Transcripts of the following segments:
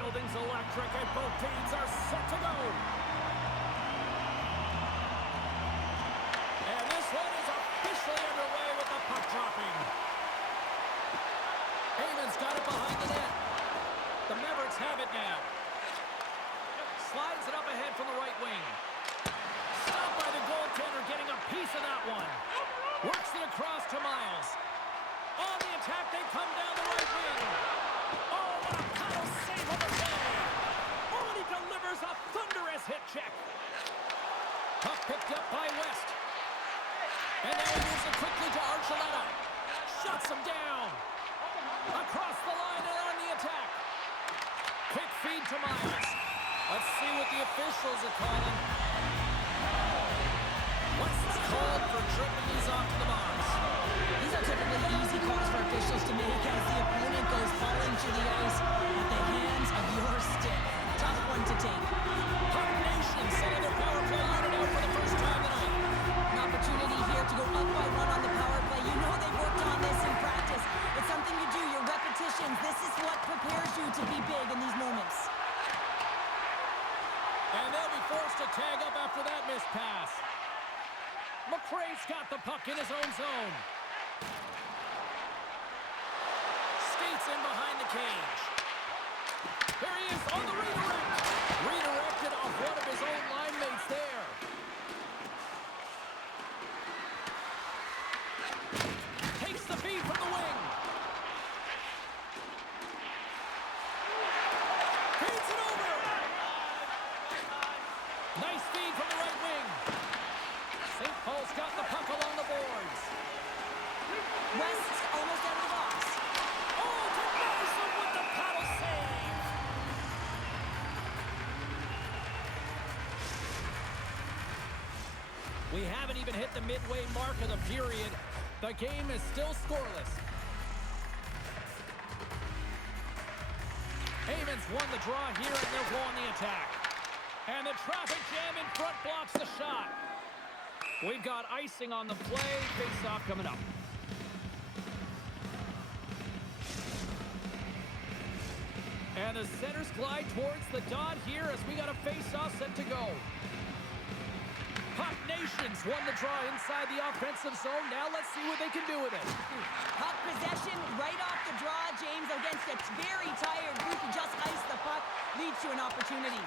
building's electric and both teams are set to go. And this one is officially underway with the puck dropping. Heyman's got it behind the net. The Mavericks have it now. Slides it up ahead from the right wing. Stopped by the goaltender, getting a piece of that one. Works it across to Miles. On the attack, they come down the right wing. Oh, what a paddle save on the play. Oh, and he delivers a thunderous hit check. Puck picked up by West. And now he moves it quickly to Archuleta. Shuts him down. Across the line and on the attack. Quick feed to Miles. Let's see what the officials are calling. What's called for tripping these off the box? These are typically easy calls for officials to make as the opponent goes falling to the ice at the hands of your stick. Tough one to take. Puck Nation sending their power play unit out for the first time tonight. An opportunity here to go up by one on the power play. You know they've worked on this in practice. It's something you do, your repetitions. This is what prepares you to be big in these moments. And they'll be forced to tag up after that missed pass. McRae's got the puck in his own zone. Skates in behind the cage. There he is on the redirect. Redirected off one of his own line mates there. Takes the feed from the wing. Feeds it over. Nice feed from the right wing. St. Paul's got the puck along the boards. West almost out of the box. Oh, to Marshall with the paddle save. We haven't even hit the midway mark of the period. The game is still scoreless. Heyman's won the draw here, and they'll go on the attack. And the traffic jam in front blocks the shot. We've got icing on the play. Face-off coming up. And the centers glide towards the dot here as we got a face-off set to go. Puck Nations won the draw inside the offensive zone. Now let's see what they can do with it. Puck possession right off the draw, James, against a very tired group who just iced the puck. Leads to an opportunity.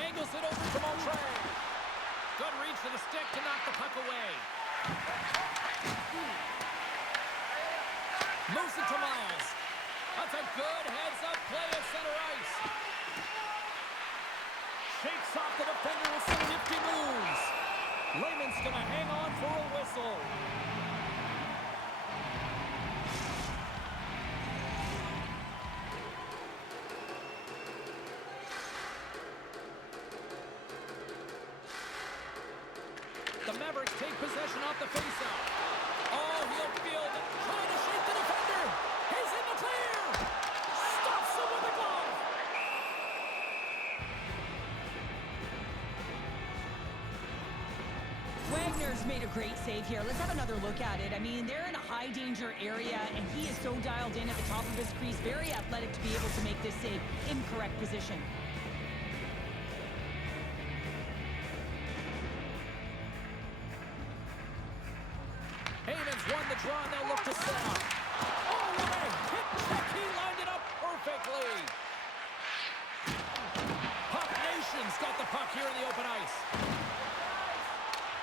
Angles it over to Montrez. Good reach to the stick to knock the puck away. Moves it to Miles. That's a good heads-up play at center ice. Shakes off the defender with some nifty moves. Raymond's going to hang on for a whistle. The Mavericks take possession off the faceoff. Oh, he'll field it. Trying to shake the defender. He's in the clear. Stops him with a glove. Wagner's made a great save here. Let's have another look at it. I mean, they're in a high-danger area, and he is so dialed in at the top of his crease. Very athletic to be able to make this save in correct position. Heyman's won the draw, and they'll look to set up. Oh, what a hit check. He lined it up perfectly. Puck Nation's got the puck here in the open ice.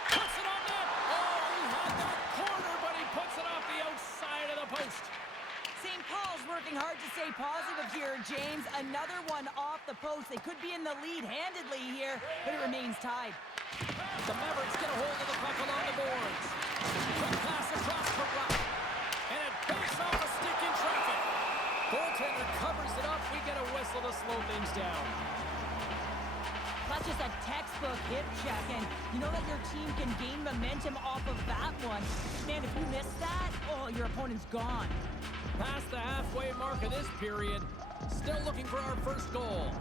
Puts it on net. Oh, he had that corner, but he puts it off the outside of the post. St. Paul's working hard to stay positive here, James. Another one off the post. They could be in the lead handedly here, but it remains tied. The Mavericks get a hold of the puck along the boards. Quick pass across to Rupp. And it banks off a stick in traffic. Goaltender covers it up. We get a whistle to slow things down. That's just a textbook hip check, and you know that your team can gain momentum off of that one. Man, if you miss that, oh, your opponent's gone. Past the halfway mark of this period. Still looking for our first goal.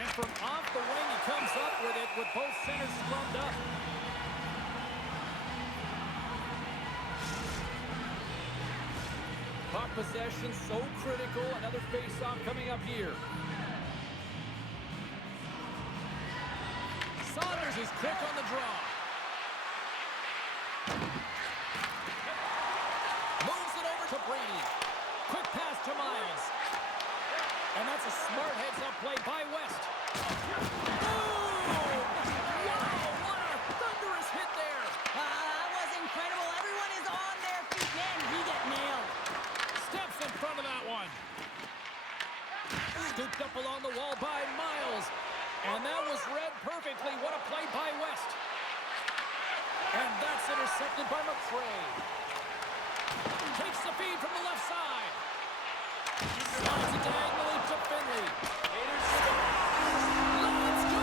And from off the wing, he comes up with it with both centers scrubbed up. Puck possession, so critical. Another face-off coming up here. Saunders is quick on the draw. Moves it over to Brady. Quick pass to Miles. And that's a smart heads-up play by West. Boom! Wow, what a thunderous hit there. That was incredible. Everyone is on their feet. Man, he got nailed. Steps in front of that one. Scooped up along the wall by Miles. And that was read perfectly. What a play by West. And that's intercepted by McCray. Takes the feed from the left side. Slides it diagonally to Finley. Let's go!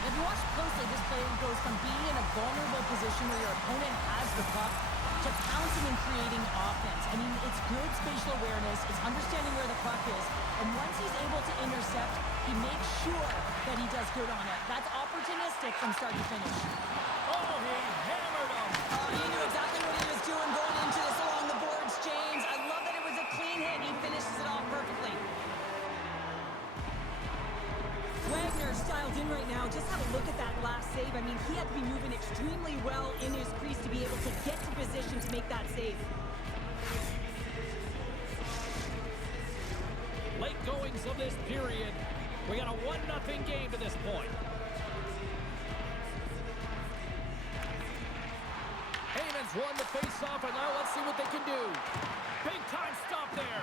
If you watch closely, this play goes from being in a vulnerable position where your opponent has the puck to pouncing and creating offense. I mean, it's good spatial awareness. It's understanding where the puck is. And once he's able to intercept, he makes sure that he does good on it. That's opportunistic from start to finish. Oh, he hammered him. He knew exactly what he was doing going into this along the boards, James. I love that it was a clean hit. He finishes it off perfectly. Wagner styled in right now. Just have a look at that last save. I mean, he had to be moving extremely well in his crease to be able to get to position to make that save. Late goings of this period. We got a 1-0 game to this point. Heyman's won the face-off, and now let's see what they can do. Big time stop there.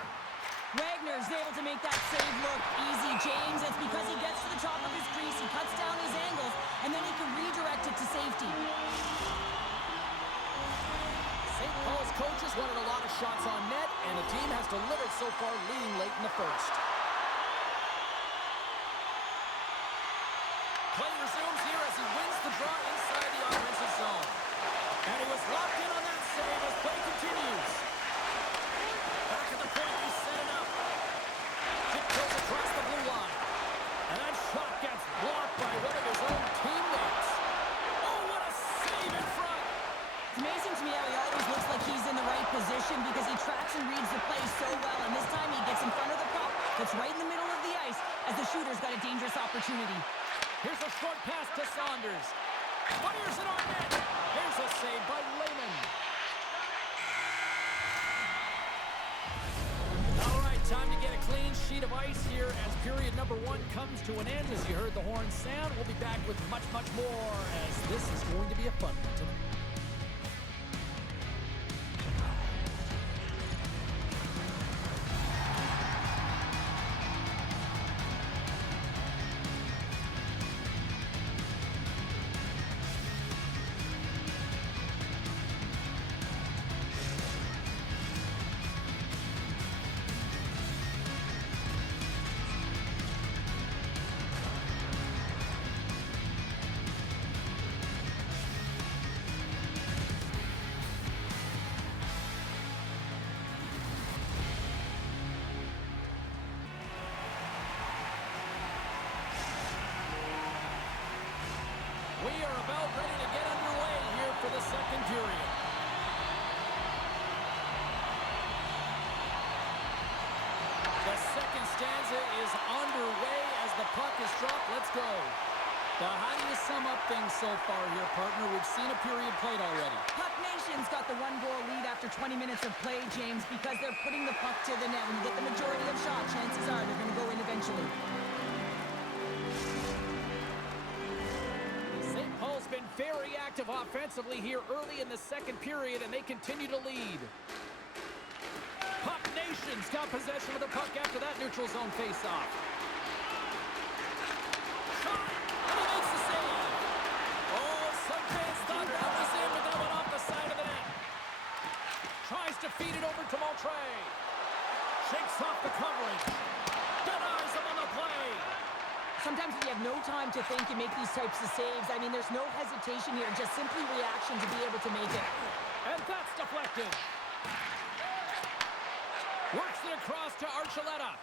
Wagner's able to make that save look easy, James. It's because he gets to the top of his crease, he cuts down his angles, and then he can redirect it to safety. St. Paul's coaches wanted a lot of shots on net, and the team has delivered so far, leading late in the first. Play resumes here as he wins the draw inside the offensive zone. And he was locked in on that save as play continues. Back at the point, he set it up. Tiptoes across the blue line. And that shot gets blocked by one of his own teammates. Oh, what a save in front. It's amazing to me how he always looks like he's in the right position because he tracks and reads the play so well. And this time he gets in front of the puck, gets right in the middle of the ice as the shooter's got a dangerous opportunity. Here's a short pass to Saunders. Fires it on net. Here's a save by Lehman. All right, time to get a clean sheet of ice here as period number 1 comes to an end. As you heard the horn sound, we'll be back with much, much more as this is going to be a fun one tonight. We are about ready to get underway here for the second period. The second stanza is underway as the puck is dropped. Let's go. Now, how do you sum up things so far here, partner? We've seen a period played already. Puck Nation's got the 1-goal lead after 20 minutes of play, James, because they're putting the puck to the net. When you get the majority of shots, chances are they're going to go in eventually. St. Paul's been very active offensively here early in the second period, and they continue to lead. Puck Nation's got possession of the puck after that neutral zone faceoff. Shot, and he makes the save. Oh, some fans thought that was in, but that went off the side of the net. Tries to feed it over to Montray. Shakes off the coverage. Denies him on the play. Sometimes when you have no time to think, you make these types of saves. I mean, there's no hesitation here, just simply reaction to be able to make it. And that's deflected. Works it across to Archuleta.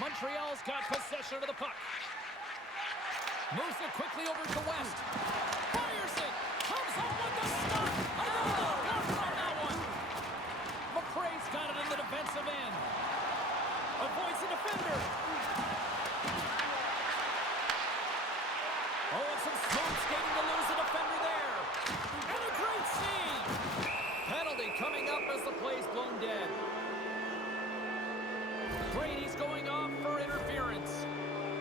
Montreal's got possession of the puck. Moves it quickly over to West. Fires it. Comes up with the stop. Oh, got on that one. McRae's got it in the defensive end. Avoids the defender. Oh, and some smooth skating to lose the defender there. And a great save. Penalty coming up as the play's blown dead. Brady's going off for interference.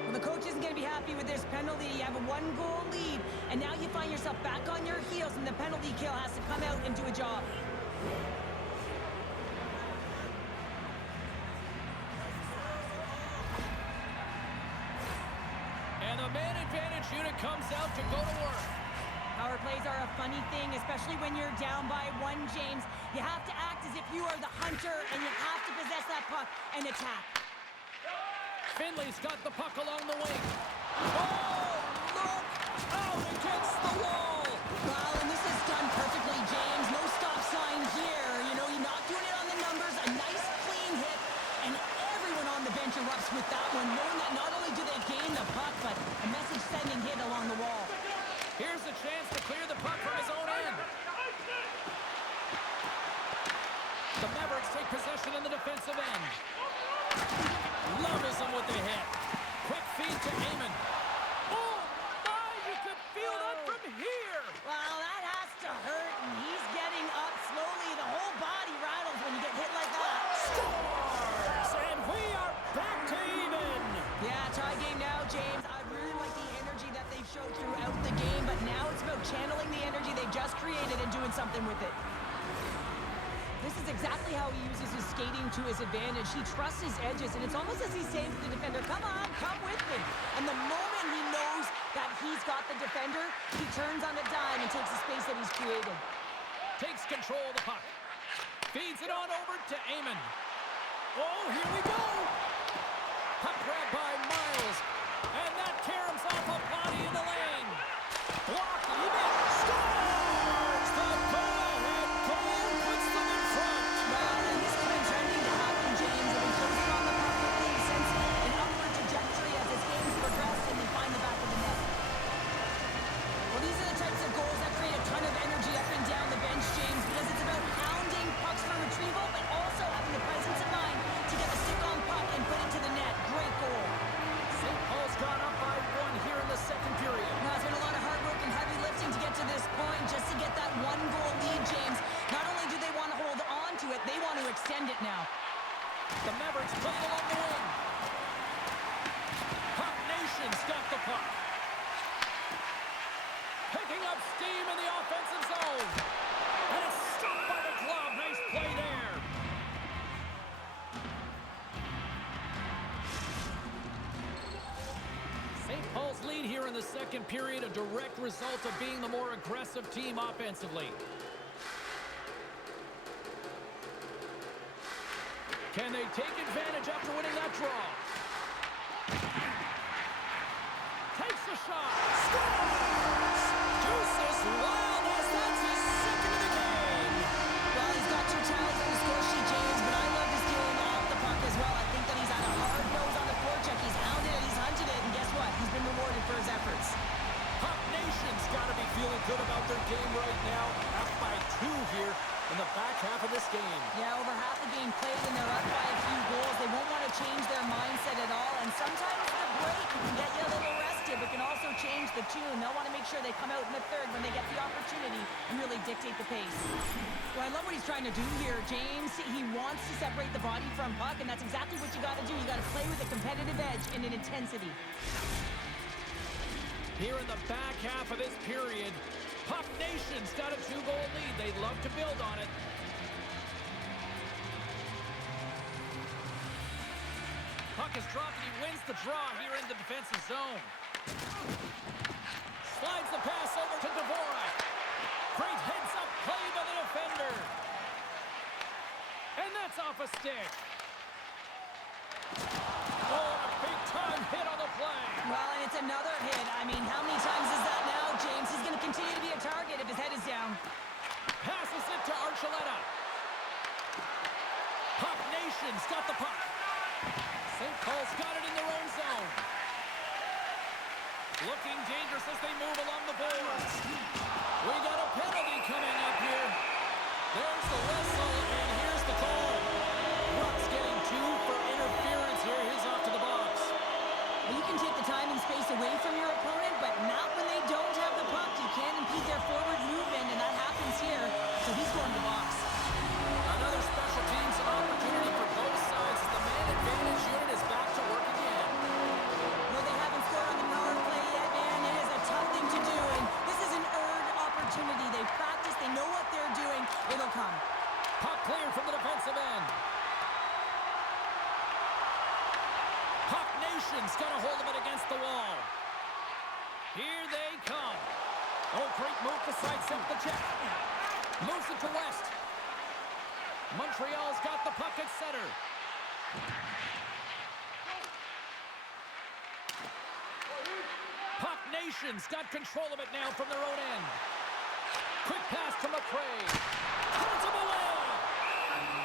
Well, the coach isn't going to be happy with this penalty. You have a one-goal lead, and now you find yourself back on your heels, and the penalty kill has to come out and do a job. And the man advantage unit comes out to go to work. Power plays are a funny thing, especially when you're down by one, James. You have to act as if you are the hunter, and you have to possess that puck and attack. Finley's got the puck along the wing. Oh, look out against the wall. Well, and this is done perfectly, James. No stop sign here. You know, you're not doing it on the numbers. A nice, clean hit, and everyone on the bench erupts with that one, knowing that not only do they gain the puck, but a message-sending hit along the wall. Here's a chance to clear the puck from his own end. The Mavericks take possession in the defensive end. Loves him with the hit. Quick feed to Eamon. Oh, my, you could feel that from here. Well, that has to hurt, and he's getting up slowly. The whole body rattles when you get hit like that. Scores! And we are back to even. Yeah, tie game now, James. I really like the energy that they've showed throughout the game, but now it's about channeling the energy they just created and doing something with it. This is exactly how he uses his skating to his advantage. He trusts his edges, and it's almost as he's saying to the defender, come on, come with me. And the moment he knows that he's got the defender, he turns on a dime and takes the space that he's created. Takes control of the puck. Feeds it on over to Eamon. Oh, here we go. Puck grabbed by Miles. And that caroms off a body in the lane. Blocked. He scores! The go-ahead goal puts them in front. Well, and this has been trending to happen, James. They've been closing on the puck quickly since an upward trajectory as this game's progressed, and they find the back of the net. Well, these are the types of goals that create a ton of energy up and down the bench, James, because it's about pounding pucks for retrieval, but also having the presence of mind to get the stick-on puck and put it to the net. Great goal. St. Paul's gone up by one here in the second period. Now, it's been a lot of hard work and heavy lifting to get to this point, just to get that one-goal lead, James. Not only do they want to hold on to it, they want to extend it now. The Mavericks play it along the wing. Puck Nation's got the puck. Picking up steam in the offensive zone. And it's stopped by the glove. Nice play there. St. Paul's lead here in the second period, a direct result of being the more aggressive team offensively. Can they take advantage after winning that draw? Takes the shot. Scores! Deuces Wildness, that's his second of the game. Well, he's got 2 tallies on the score sheet, James, but I love his game off the puck as well. I think that he's had a hard nose on the forecheck. He's hounded it, he's hunted it, and guess what? He's been rewarded for his efforts. Puck Nation's got to be feeling good about their game right now. Up by 2 here in the back half of this game. Yeah, over half the game played, and they're up by a few goals. They won't want to change their mindset at all, and sometimes the break can get you a little rested, but can also change the tune. They'll want to make sure they come out in the third when they get the opportunity and really dictate the pace. Well, I love what he's trying to do here, James. He wants to separate the body from puck, and that's exactly what you got to do. You got to play with a competitive edge and an intensity. Here in the back half of this period, Puck Nation's got a 2-goal lead. They'd love to build on it. Puck is dropped and he wins the draw here in the defensive zone. Slides the pass over to Dvorak. Great heads-up play by the defender. And that's off a stick. Oh, and a big-time hit on the play. Well, and it's another hit. I mean, how many times is that now, James? He's going to continue to be a target if his head is down. Passes it to Archuleta. Puck Nation's got the puck. St. Paul's got they come. Oh, great move to sidestep the check. Moves it to West. Montreal's got the puck at center. Puck Nation's got control of it now from their own end. Quick pass to McRae. Turns him away.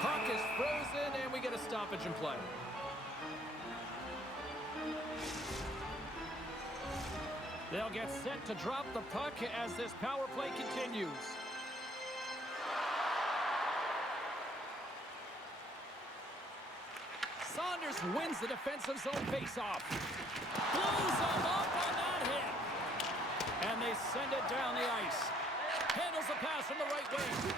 Puck is frozen, and we get a stoppage in play. They'll get set to drop the puck as this power play continues. Saunders wins the defensive zone faceoff. Blows him up on that hit. And they send it down the ice. Handles the pass from the right wing.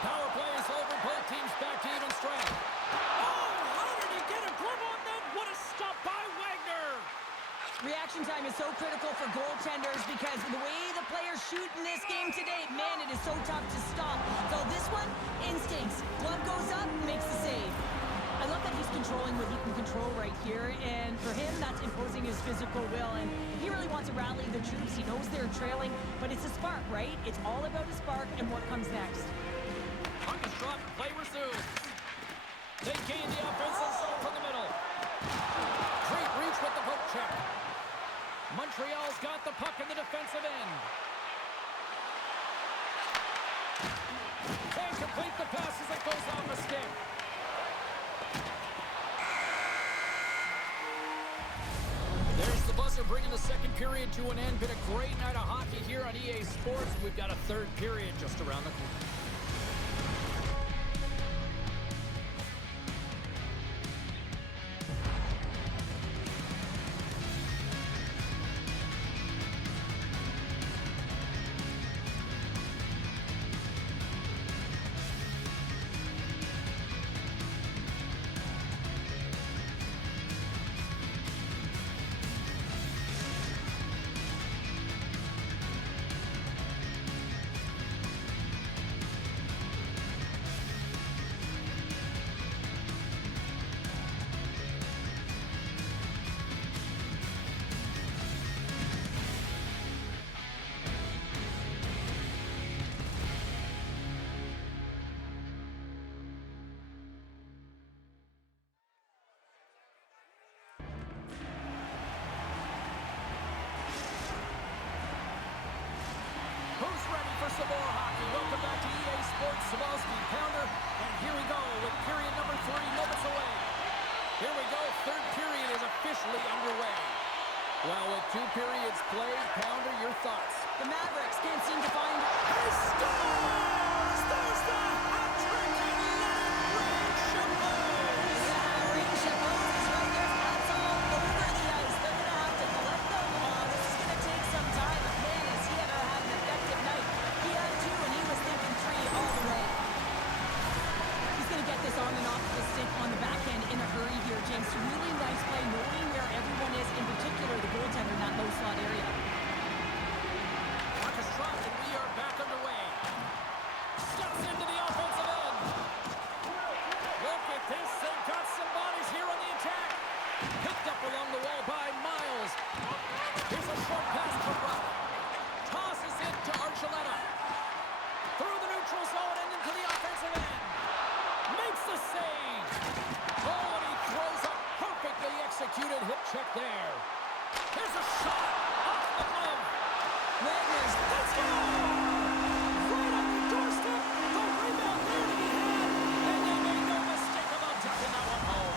Power play is over. Both teams back to even strength. Oh, how did he get a grip on that? What a stop by Wagner. Reaction time is so critical for goaltenders because the way the players shoot in this game today, man, it is so tough to stop. So this one, instincts. Glove goes up, makes the save. I love that he's controlling what he can control right here, and for him, that's imposing his physical will, and he really wants to rally the troops. He knows they're trailing, but it's a spark, right? It's all about a spark and what comes next. Puck is dropped, play resumes. They gain the offensive zone from the middle. Great reach with the poke check. Montreal's got the puck in the defensive end. Can't complete the pass as it goes off the stick. There's the buzzer bringing the second period to an end. Been a great night of hockey here on EA Sports. We've got a third period just around the corner. Some more hockey. Welcome back to EA Sports. Sabalski, Pounder, and here we go with period number 3 moments away. Here we go. Third period is officially underway. Well, with 2 periods played, Pounder, your thoughts? The Mavericks can't seem to find... He scores! There's the hat trick and Leonard Chabot! Yeah, Ring Chabot is right there. That's all over the ice. They're going to have to collect them. Oh, this is going to take some time. But man, has he ever had an effective night. He had 2, and he was thinking 3 all the way. He's going to get this on and off the stick on the back end in a hurry here, James. Really nice play, knowing where everyone is, in particular the goaltender in that low slot area. Puck is dropped, and we are back underway. Steps into the offensive end. Look at this. They've got some bodies here on the attack. Picked up along the wall by Miles. Here's a short pass to Rupp. Tosses it to Archuleta. Through the neutral zone and into the offensive end. Makes the save. Oh, and he throws a perfectly executed hip check there. Here's a shot off the glove. Wagner's... Let's go! Right on the doorstep. The rebound there to be had. And they made no mistake about tucking that one home.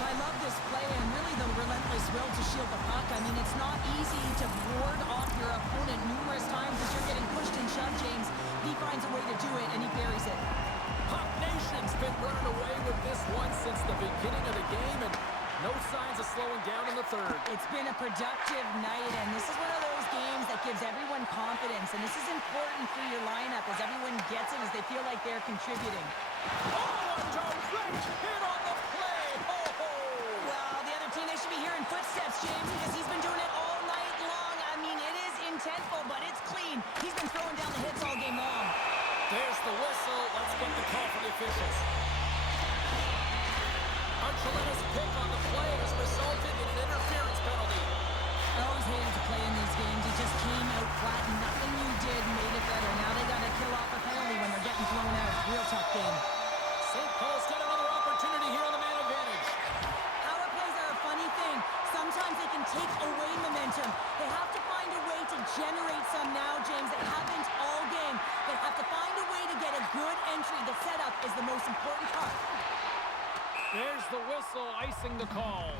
I love this play and really the relentless will to shield the puck. I mean, it's not easy to ward off your opponent numerous times as you're getting pushed and shoved, James. He finds a way to do it, and he buries it. Puck Nation's been running away with this one since the beginning of the game, and no signs of slowing down in the third. It's been a productive night, and this is one of those games that gives everyone confidence, and this is important for your lineup as everyone gets it, as they feel like they're contributing. Oh, a direct hit on the play! Oh! Well, the other team, they should be hearing footsteps, James, because he's been doing it all night long. I mean, it is intentful, but it's clean. He's been throwing down the hits all game long. There's the whistle. Let's get the call for the officials. Archuleta getting the call.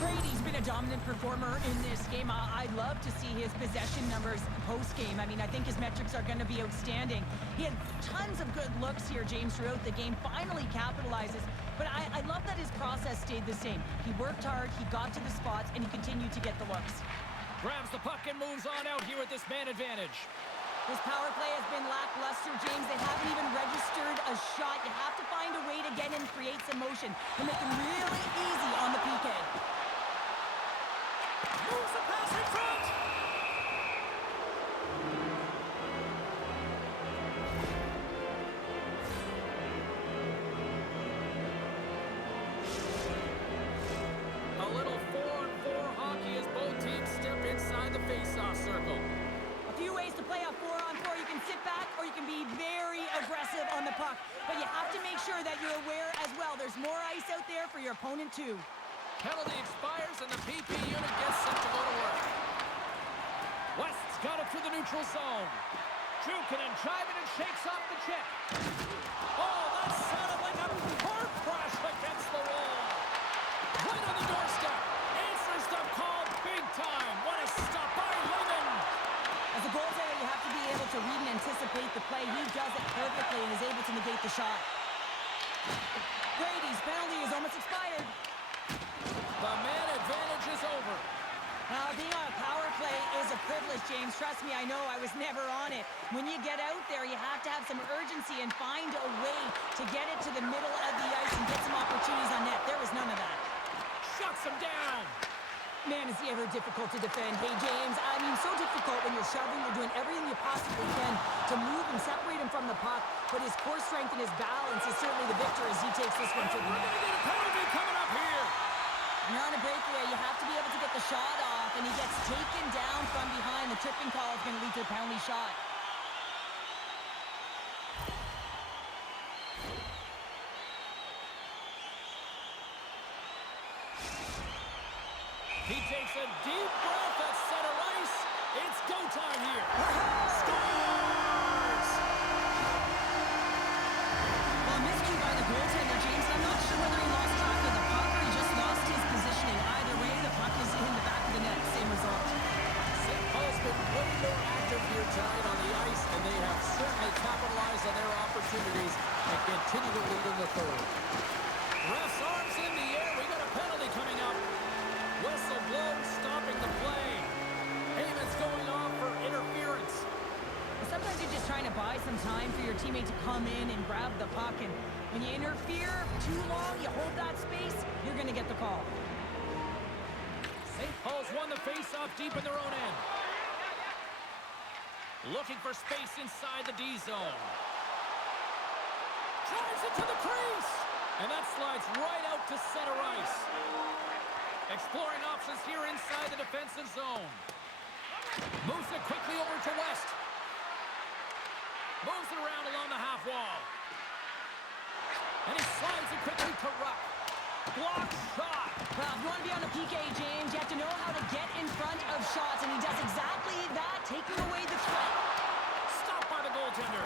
Brady's been a dominant performer in this game. I'd love to see his possession numbers post-game. I mean, I think his metrics are going to be outstanding. He had tons of good looks here, James, throughout the game. Finally capitalizes. But I love that his process stayed the same. He worked hard, he got to the spots, and he continued to get the looks. Grabs the puck and moves on out here with this man advantage. His power play has been lackluster, James. They haven't even registered a shot. You have to find a way to get in, create some motion, and make it really easy on the PK. Moves the pass in front! A little 4-on-4 hockey as both teams step inside the face-off circle. A few ways to play a 4-on-4. You can sit back or you can be very aggressive on the puck. But you have to make sure that you're aware as well. There's more ice out there for your opponent too. Penalty expires and the PP unit gets set to go to work. West's got it through the neutral zone. Jukin and jiving and shakes off the check. Oh, that sounded like a car crash against the wall. Right on the doorstep. Answers the call big time. What a stop by Lehman. As a goaltender, you have to be able to read and anticipate the play. He does it perfectly and is able to negate the shot. Brady's penalty is almost expired. The man advantage is over. Now, being on a power play is a privilege, James. Trust me, I know. I was never on it. When you get out there, you have to have some urgency and find a way to get it to the middle of the ice and get some opportunities on net. There was none of that. Shuts him down. Man, is he ever difficult to defend. Hey, James, I mean, so difficult when you're shoving. You're doing everything you possibly can to move and separate him from the puck. But his core strength and his balance is certainly the victor as he takes this one to the We're net. going to get a penalty coming up here. And on a breakaway, you have to be able to get the shot off, and he gets taken down from behind. The tripping call is going to lead to a penalty shot. He takes a deep breath at center ice. It's go time here. Scores! Well, a miscue by the goaltender, James. I'm not sure whether he lost track of the puck or he just lost his positioning. Either way, the puck is in the back of the net. Same result. St. Paul's been way more active here tonight on the ice, and they have certainly capitalized on their opportunities and continue to lead in the third. Ref's arms in the air. We got a penalty coming up. Whistle blows, stopping the play. Heyman's going off for interference. Sometimes you're just trying to buy some time for your teammate to come in and grab the puck, and when you interfere too long, you hold that space, you're going to get the call. St. Paul's won the face-off deep in their own end. Looking for space inside the D zone. Drives it to the crease. And that slides right out to center ice. Exploring options here inside the defensive zone. Moves it quickly over to West. Moves it around along the half wall. And he slides it quickly to Ruck. Block shot. Well, if you want to be on the PK, James, you have to know how to get in front of shots, and he does exactly that, taking away the threat. Stopped by the goaltender.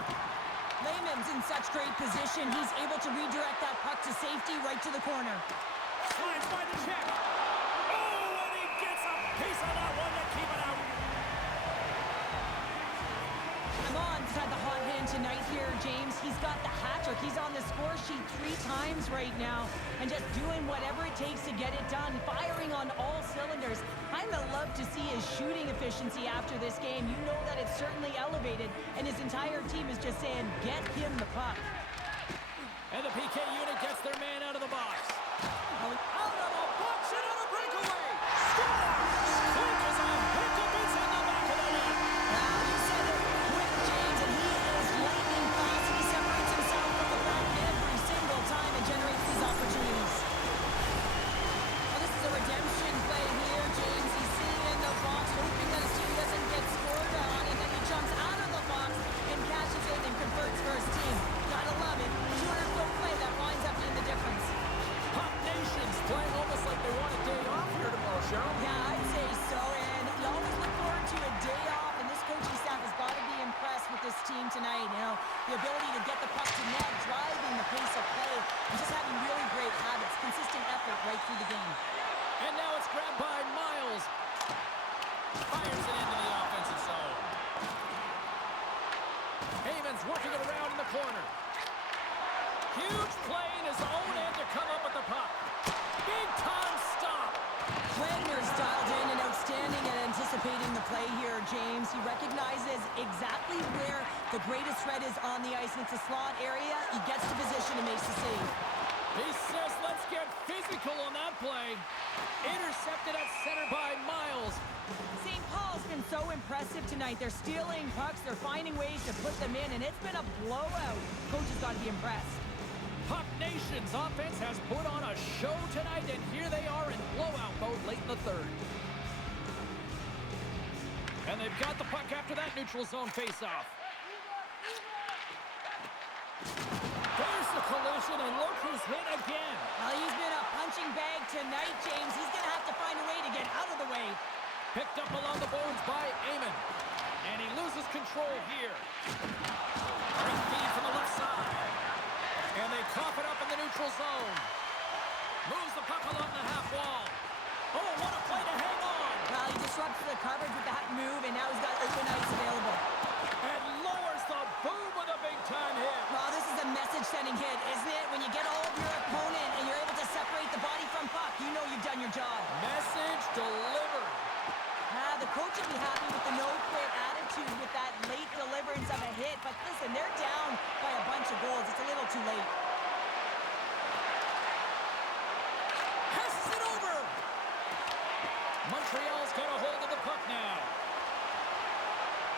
Lehman's in such great position. He's able to redirect that puck to safety right to the corner. Slides by the check. Oh, and he gets a piece of that one to keep it out. Lamon's had the hot hand tonight here, James. He's got the hat trick. He's on the score sheet 3 times right now and just doing whatever it takes to get it done, firing on all cylinders. I'd love to see his shooting efficiency after this game. You know that it's certainly elevated, and his entire team is just saying, get him the puck. And the PK unit gets their man out of the box. Oh, Out of the box and on a breakaway. Scores! Quick as a hiccup, it's in the back of the net. wow, you said it quick, James, and he is lightning fast. He separates himself from the back every single time and generates these opportunities. Well, this is a redemption play here, James. He's sitting in the box, hoping that his team doesn't get scored on, and then he jumps out of the box and catches it and converts for his team. Gotta love it. 200-foot play that winds The greatest threat is on the ice, and it's a slot area. He gets to position and makes the save. He says, let's get physical on that play. Intercepted at center by Miles. St. Paul's been so impressive tonight. They're stealing pucks. They're finding ways to put them in, and it's been a blowout. Coach has got to be impressed. Puck Nation's offense has put on a show tonight, and here they are in blowout mode late in the third. And they've got the puck after that neutral zone faceoff. There's the collision, and look who's hit again. Well, he's been a punching bag tonight, James. He's going to have to find a way to get out of the way. Picked up along the boards by Amon. And he loses control here. Great feed from the left side. And they cough it up in the neutral zone. Moves the puck along the half wall. Oh, what a play to hang on. Well, he disrupts the coverage with that move, and now he's got open ice available. And lowers the boom with a big-time hit. Well, this is a message-sending hit, isn't it? When you get all of your opponent and you're able to separate the body from puck, you know you've done your job. Message delivered. The coach will be happy with the no-quit attitude with that late deliverance of a hit. But listen, they're down by a bunch of goals. It's a little too late. Passes it over. Montreal's got a hold of the puck now.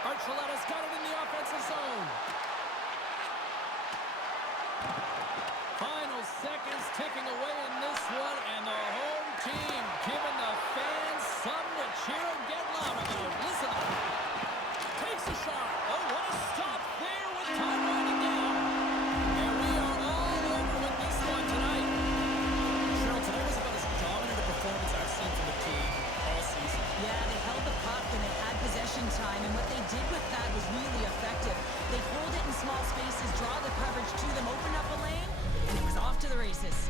Archuleta's got it in the offensive zone. Final seconds ticking away in this one, and the home team giving the fans something to cheer and get loud about. Listen up. Takes a shot. Oh, what a stop there with time winding down. And we are all over with this one tonight. Cheryl, today was about as dominant a performance I've seen from the team all season. Yeah, they held the puck and they had possession time, and what they did with that was really effective. They hold it in small spaces, draw the coverage to them, open up a lane, and it was off to the races.